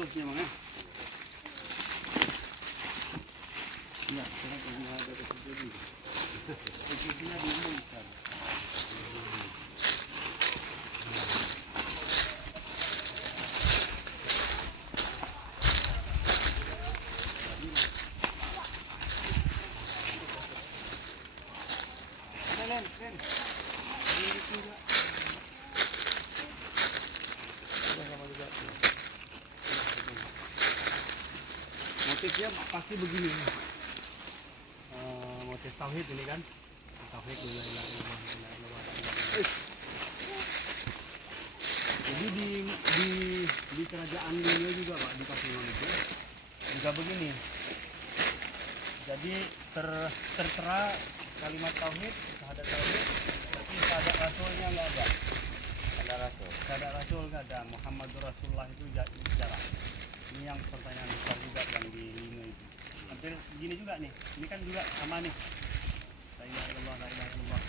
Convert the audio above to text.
khususnya Bang ya. Enggak, sekarang ini ada khususnya. Khususnya diumumkan. Len. Ini juga. Sama juga. Motifnya pasti begini. Motif tauhid ini kan. Tauhid la ilaha illallah. Jadi di kerajaan dunia juga Pak di Kasunan itu juga begini. Jadi tertera kalimat tauhid, syahadat tauhid, tapi syahadat rasulnya nggak ada. Syahadat rasul nggak ada. Muhammadur Rasulullah itu jarang. Ini yang pertanyaan besar juga yang di lima itu. Hampir gini juga nih. Ini kan juga sama nih. La ilaha illallah, la ilaha illallah.